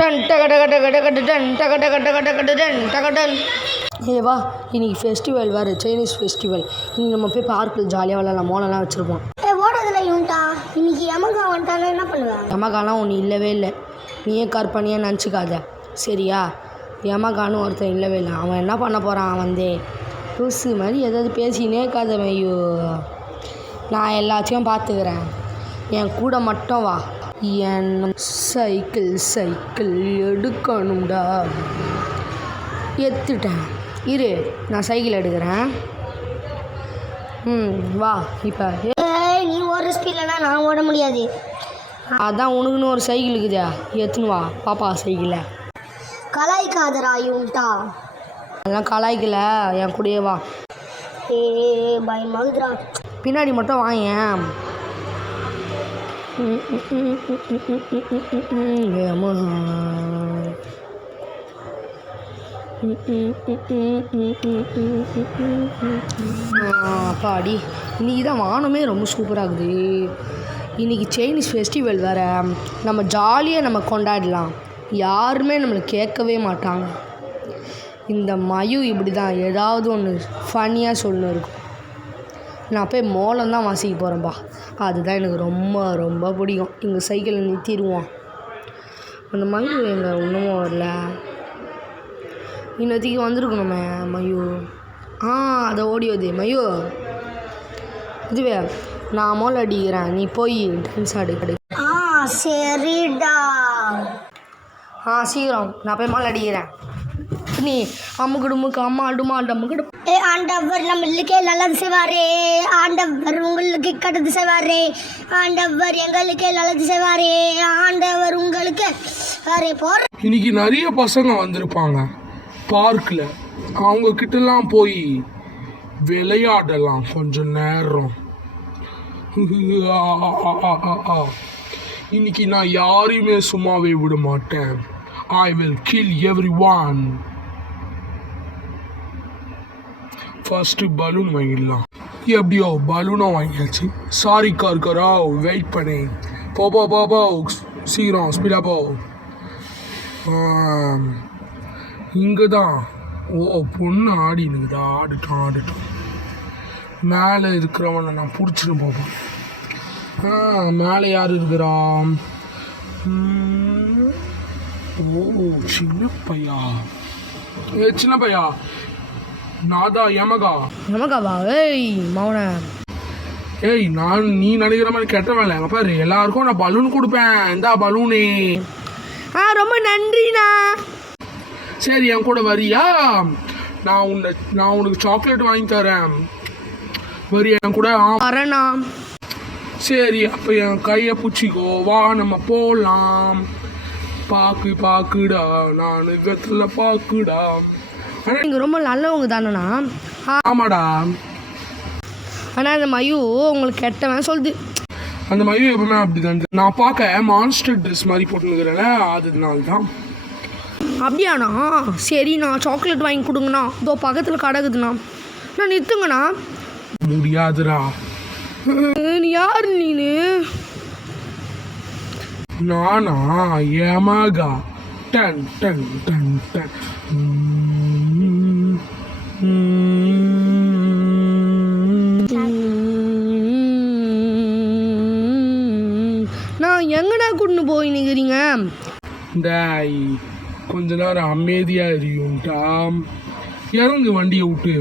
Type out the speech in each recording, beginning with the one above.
வா இன்னைக்கு ஃபெஸ்டிவல் வேறு, சைனீஸ் ஃபெஸ்டிவல். இன்னைக்கு நம்ம போய் பார்க்கில் ஜாலியாக விளாட்லாம், மோளெல்லாம் வச்சுருப்போம். ஓடுறதுல இவன்ட்டா இன்னைக்கு யமகா வந்துட்டாங்க, என்ன பண்ணுவேன்? யமகாலாம் ஒன்று இல்லவே இல்லை, நீயே கற்பனையாக நினச்சிக்காத சரியா? யமகான்னு ஒருத்தன் இல்லவே இல்லை. அவன் என்ன பண்ண போகிறான்? வந்தே லூசு மாதிரி ஏதாவது பேசினே இருக்காத ஐயோ. நான் எல்லாத்தையும் பார்த்துக்கிறேன், என் கூட மட்டும் வா. என் சைக்கிள் எடுக்கணும்டா. எடுத்துட்டேன், இரு நான் சைக்கிள் எடுக்கிறேன். வா இப்போ. நீ ஓடுற ஸ்பீட்லனா நான் ஓட முடியாது. அதான் உனக்குன்னு ஒரு சைக்கிள் இருக்குதா, எடுத்துன்னு வா பாப்பா சைக்கிளை. கலாய்க்காதரா இவன்ட்டா. அதெல்லாம் கலாய்க்கல, என் கூடயே வா. பயமாகுதுரா. பின்னாடி மட்டும் வாயேன். பாடி இன்றைக்கி தான் வானமே ரொம்ப சூப்பராக இருக்குது. இன்றைக்கி சைனீஸ் ஃபெஸ்டிவல் வேறு, நம்ம ஜாலியாக நம்ம கொண்டாடலாம், யாருமே நம்மளை கேட்கவே மாட்டாங்க. இந்த மயு இப்படி தான் ஏதாவது ஒன்று ஃபன்னியாக சொல்லணும் இருக்கும். நான் போய் மோளம் தான் வாசிக்க போகிறேன்ப்பா, அதுதான் எனக்கு ரொம்ப ரொம்ப பிடிக்கும். இங்கே சைக்கிளை நிறுத்திடுவோம். அந்த மயு எங்கே இன்னமும் வரல, இன்னத்துக்கு வந்திருக்கணுமே மயு. அதை ஓடியோது மயு. இதுவே நான் மோளம் அடிக்கிறேன், நீ போய் டான்ஸ் ஆடு. சரிடா. சீக்கிரம் நான் போய் மோளம் அடிக்கிறேன். நீ அம்முக்கிடுமுக்கு அம்மா அடுமா டம்முக்கிடு. ஆண்டவர் நம்மளுக்கே நல்லது செய்வாரே, ஆண்டவர் உங்களுக்கு கெட்டது செய்வாரே, ஆண்டவர் எங்களுக்கே நல்லது செய்வாரே, ஆண்டவர் உங்களுக்கு போற. இன்னைக்கு நிறைய பசங்க வந்திருப்பாங்க பார்க்கில், அவங்க கிட்டலாம் போய் விளையாடலாம் கொஞ்சம் நேரம். இன்னைக்கு நான் யாரையுமே சும்மாவே விட மாட்டேன். I will kill everyone. First balloon வாங்கிடலாம். எப்படியோ பலூனும் வாங்கியாச்சு. சாரி கார்கரா, வெயிட் பண்ணி போ சீக்கிரம் ஸ்பீடாக போ. இங்கே தான் பொண்ணு ஆடினுக்குதா. ஆடட்டும். மேலே இருக்கிறவனை நான் பிடிச்சிட்டு போவேன். மேலே யார் இருக்கிறா? சின்ன பையா நாதா யமகாவா? நீ நினைக்கிற மாதிரி கெட்ட வேலை. பாரு, எல்லாருக்கும் நான் பலூன் கொடுப்பேன். இந்த பலூனே. ரொம்ப நன்றிண்ணா. சரி, என் கூட வரியா? நான் உனக்கு சாக்லேட் வாங்கி தரேன், வரியா என் கூட? வரேண்ணா. சரி, அப்போ என் கையை பிடிச்சிக்கோ, வா நம்ம போகலாம். பாக்குடா, நான் வெத்தல பாக்குடா. நீங்க ரொம்ப நல்லவங்க தானேண்ணா? ஆமாடா. ஆனால் அந்த மயு உங்களுக்கு கெட்டவன் சொல்லுது. அந்த மயு எப்பவுமே அப்படிதான். நான் பார்க்க மான்ஸ்டர் ட்ரெஸ் மாதிரி போட்டுனுக்கிறேன்ல, அதனால தான். அப்படியாண்ணா? சரிண்ணா, சாக்லேட் வாங்கி கொடுங்கண்ணா. இதோ பக்கத்தில் கிடக்குதுண்ணா. நான் நிறுத்துங்கண்ணா. முடியாதுடா. யார் நீனு? நானா? Yamaha. Done done done done. நான் எங்கடா கூட்டின்னு போய் நிற்கிறீங்க? டாய், கொஞ்ச நேரம் அமைதியாக எரியும்டா. இறங்கு வண்டியை விட்டு.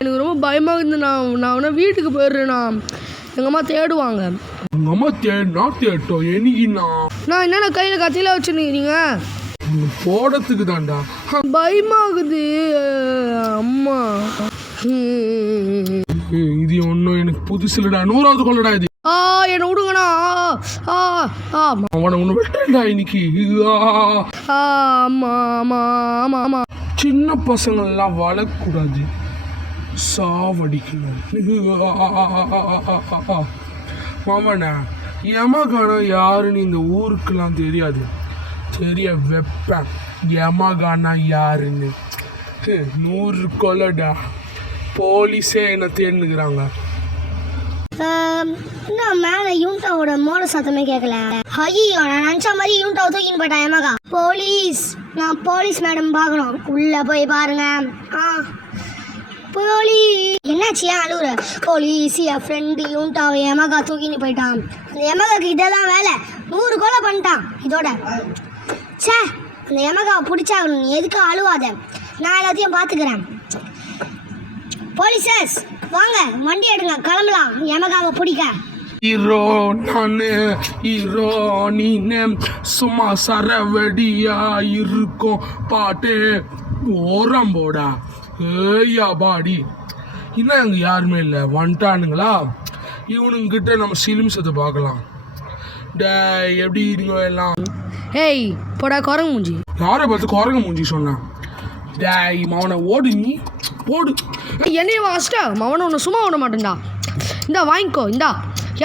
எனக்கு ரொம்ப பயமாக இருந்து நான் வீட்டுக்கு போயிடுறேண்ணா. எங்கள் அம்மா தேடுவாங்க. உங்கள் அம்மா தேடட்டும். என்னைக்குண்ணா? நான் என்னென்ன கையில் கத்தியில் வச்சுருக்கிறீங்க? போடத்துக்கு தான்டா. பயமாகுது அம்மா. இது ஒன்றும் எனக்கு புதுசுலடா. 100வது கொள்ளடா இது. என்னை விடுங்கண்ணா. அவனை ஒன்று வெட்டா இன்னைக்கு. ஆமாம். சின்ன பசங்கள்லாம் வளரக்கூடாது, சாவடிக்கணும். மாமண்ணா, யமகானா யாருன்னு இந்த ஊருக்கெல்லாம் தெரியாது. தெரிய வைப்பேன் யமகானா யாருன்னு. 100 கொலைடா. போலீஸே என்ன தேடினுக்கிறாங்க. இன்னும் மேலே யூன்டாவோட மோட சத்தமே கேட்கல. ஐயோ, நான் நினச்ச மாதிரி யூன்டாவை தூக்கின்னு போயிட்டேன் ஏமாக்கா. போலீஸ், நான் போலீஸ் மேடம் பார்க்கணும். உள்ளே போய் பாருங்க. போலீஸ், என்னாச்சு ஏன் அழுகுற? போலீஸ், என் ஃப்ரெண்டு யூன்டாவை ஏமாக்கா தூக்கின்னு போயிட்டான். அந்த ஏமாக்காக்கு இதெல்லாம் வேலை. 100 கொலை பண்ணிட்டான் இதோட. சே, அந்த ஏமாக்காவை பிடிச்சாகணும். நீ எதுக்கு அழுவாத, நான் எல்லாத்தையும் பார்த்துக்கிறேன். போலீஸஸ் வாங்க, வண்டி எடுங்க, கிளம்பலாம் ஏமாக்காவை பிடிக்க. ஹீரோ நானு, ஹீரோ நீனு, சும்மா சரவடியா இருக்கும் பாட்டு ஓரம் போடா. ஏய்யா பாடி, இன்னும் அங்கே யாருமே இல்லை, வந்துட்டானுங்களா? இவனுங்கிட்ட நம்ம சிலிம்சத்தை பார்க்கலாம். டே, எப்படி இருங்க எல்லாம்? ஏய் போடா குரங்கு மூஞ்சி. யாரை பார்த்து குரங்கு மூஞ்சி சொன்னான்? டேய் மவனை ஓடு, நீ போடு. என்னைய வாசிட்டா மவனை ஒன்று சும்மா விட மாட்டேன்டா. இந்தா வாங்கிக்கோ, இந்தா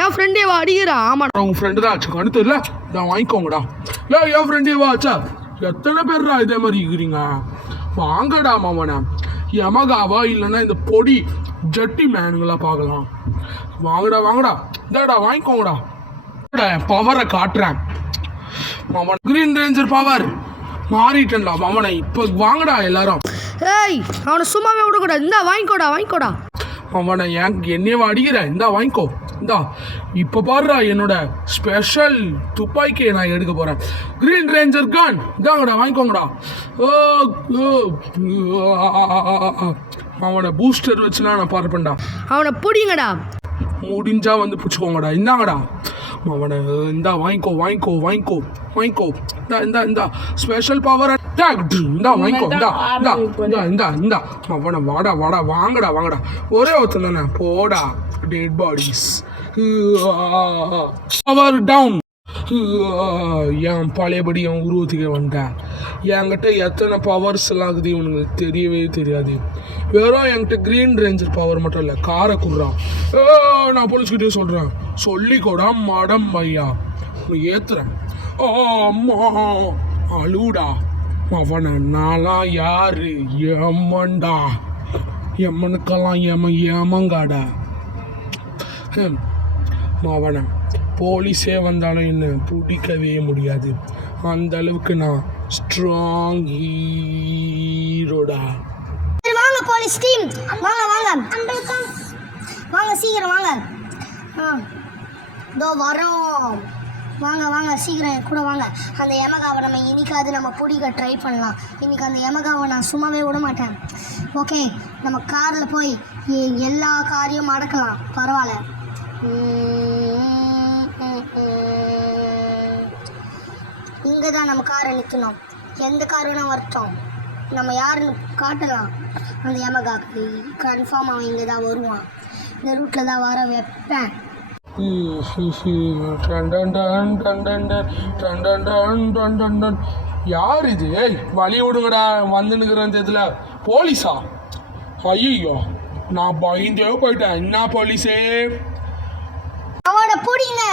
என் ஃப்ரெண்டே வா அடிக்கிறா. ஆமாடா, உங்கள் ஃப்ரெண்டு தான் ஆச்சு கணு தெரியல. நான் வாங்கிக்கோங்கடா. என் ஃப்ரெண்டே வா ஆச்சா. எத்தனை பேர்டா இதே மாதிரி இருக்கிறீங்க? வாங்கடா மவனை. யமகாவா இல்லைன்னா இந்த பொடி ஜட்டி மேனுங்களா பார்க்கலாம். வாங்கடா வாங்கடா, இதாடா வாங்கிக்கோங்கடா. பவரை காட்டுறேன் மவன். கிரீன் ரேஞ்சர் பவர் மாறிட்டேன்டா மவனை. இப்போ வாங்கடா எல்லாரும். ஏய் அவனை சும்மாவே விடக்கூடாது. இந்தா வாங்கிக்கோடா வாங்கிக்கோடா. அவனை என்னையவா அடிக்கிறேன்? இந்தா வாங்கிக்கோ. இந்தா இப்போ பாருடா, என்னோட ஸ்பெஷல் துப்பாக்கியை நான் எடுக்க போகிறேன். கிரீன் ரேஞ்சர் கன் இதாங்கடா, வாங்கிக்கோங்கடா. அவனை பூஸ்டர் வச்சுலாம் நான் பார்ப்பேன்டா. அவனை பிடிங்கடா. முடிஞ்சா வந்து பிடிச்சிக்கோங்கடா. இந்தாங்கடா அவனை. இந்தா வாங்கிக்கோ வாங்கிக்கோ வாங்கிக்கோ வாங்கிக்கோ. இந்தா இந்தா இந்தா ஸ்பெஷல் பவர் அட்டாக். இந்தா வாங்கிக்கோ. இந்தா இந்தா இந்தா இந்தா இந்தா அவனை. வாடா வாடா, வாங்கடா வாங்கடா. ஒரே ஒருத்தன் தானே, போடா. Dead bodies. Power down. என் பழையபடி என் உருவத்துக்கு வந்துட்டேன். என்கிட்ட எத்தனை பவர்ஸ் எல்லாம் இருக்குது இவனுக்கு தெரியவே தெரியாது. வெறும் என்கிட்ட க்ரீன் ரேஞ்சர் பவர் மட்டும் இல்லை, காரை குடுறான். நான் போலீஸ்கிட்டே சொல்கிறேன், சொல்லிக்கோடா மடம் ஐயா, உன்னை ஏற்றுறேன். அம்மா அழுடா அவனை. நான்லாம் யாரு? எம்மன்டா. எம்மனுக்கெல்லாம் ஏமங்காடா அவனை. போலீஸே வந்தாலும் என்ன பிடிக்கவே முடியாது. அந்த அளவுக்கு நான் ஸ்ட்ராங் ஹீரோடா. வாங்க போலீஸ் டீம், வாங்க வாங்க வாங்க, சீக்கிரம் வாங்க. இதோ வரோம். வாங்க வாங்க சீக்கிரம் கூட வாங்க. அந்த யமகாவை நம்ம இன்னைக்காவது நம்ம பிடிக்க ட்ரை பண்ணலாம். இன்னைக்கு அந்த யமகாவை நான் சும்மாவே விட மாட்டேன். ஓகே, நம்ம காரில் போய் எல்லா காரியம் அடக்கலாம். பரவாயில்ல. இங்கே தான் நம்ம காரை நிறுத்தணும். எந்த காருன்னா வரட்டும், நம்ம யாருன்னு காட்டலாம். அந்த யமகாக்கு கன்ஃபார்ம் அவன் இங்கே தான் வருவான். இந்த ரூட்டில் தான் வர வைப்பேன். யார் இது? வழி விடுங்கடா, வந்துனுக்குறேன். இதில் போலீஸா? ஐயோ, நான் பயந்தே போயிட்டேன். என்ன போலீஸே? அவனை பிடிங்க.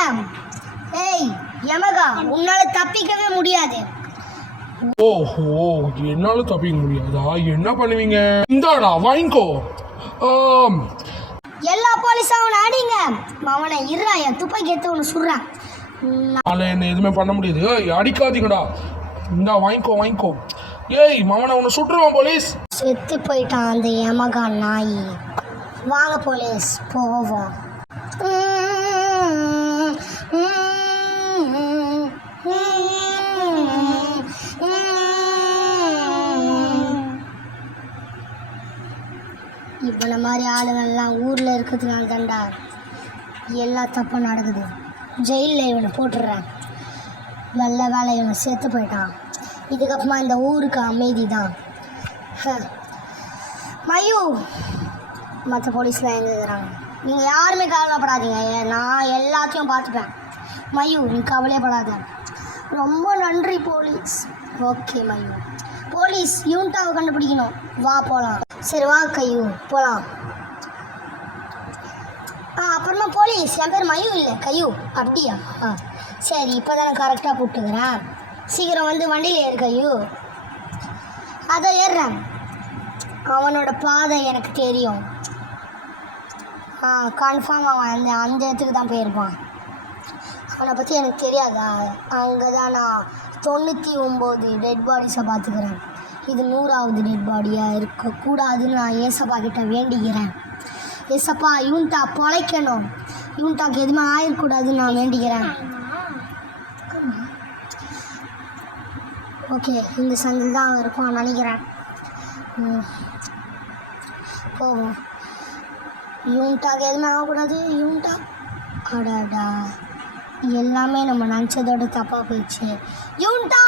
ஏய் யமகா, உன்னால தப்பிக்கவே முடியாது. ஓஹோ, என்னால தப்பிக்க முடியாதா? என்ன பண்ணுவீங்க? இந்தாடா வாங்கிக்கோ. எல்லா போலீஸும் அவனை அடிங்க. அவனை இருறா, என் துப்பாக்கி எடுத்து ஒன்று சுடுறான். அதில் என்ன எதுவுமே பண்ண முடியாது. அடிக்காதீங்கடா. இந்தா வாங்கிக்கோ வாங்கிக்கோ. ஏய் மவனை, உன்னை சுட்டுருவான் போலீஸ். செத்து போயிட்டான் அந்த யமகா நாய். வாங்க போலீஸ் போவோம். இவனை மாதிரி ஆளுங்கள்லாம் ஊரில் இருக்கிறதுனால தாண்டா எல்லா தப்பும் நடக்குது. ஜெயிலில் இவனை போட்டுடுறேன். நல்ல வேலை இவனை செத்து போயிட்டான். இதுக்கப்புறமா இந்த ஊருக்கு அமைதி தான். மயூ, மற்ற போலீஸ்லாம் எங்கே இருக்கிறாங்க? நீங்கள் யாருமே கவலைப்படாதீங்க, நான் எல்லாத்தையும் பார்த்துப்பேன். மயூ, நீ கவலைப்படாத. ரொம்ப நன்றி போலீஸ். ஓகே மயூ. போலீஸ், யூன்டாவை கண்டுபிடிக்கணும். வா போகலாம். சரி வா கையூ, போகலாம். அப்புறமா போலீஸ், என் பேர் மயூ இல்லை கையூ. அப்படியா? சரி, இப்போ தான் நான் கரெக்டாக போட்டுக்கிறேன். சீக்கிரம் வந்து வண்டியில் ஏறு கையூ. அதை ஏறுறேன். அவனோட பாதை எனக்கு தெரியும். கன்ஃபார்ம் அவன் அந்த இடத்துக்கு தான் போயிருப்பான். அவனை பற்றி எனக்கு தெரியாதா? அங்கே தான் நான் 99 டெட் பாடிஸை பார்த்துக்கிறேன். இது 100வது டெட் பாடியாக இருக்கக்கூடாதுன்னு நான் ஏசப்பா கிட்ட வேண்டிக்கிறேன். ஏசப்பா இவன்ட்டா பொழைக்கணும், இவன்ட்டாக்கு எதுவுமே ஆயிடக்கூடாதுன்னு நான் வேண்டிக்கிறேன். ஓகே, இந்த சந்தில் தான் இருக்கும் நினைக்கிறேன். போவோம். இவன்ட்டாக்கு எதுவுமே ஆகக்கூடாது. இவன்ட்டா அடாடா, எல்லாமே நம்ம நினச்சதோட தப்பாக போயிடுச்சு. யூன்டா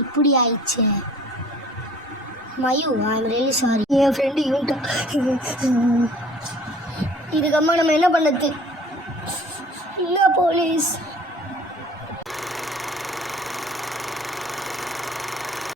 இப்படி ஆயிடுச்சு. Mayu, I am really sorry. என் ஃப்ரெண்டு யூன்டா. இதுக்கம்மா நம்ம என்ன பண்ணது? இல்லை போலீஸ்.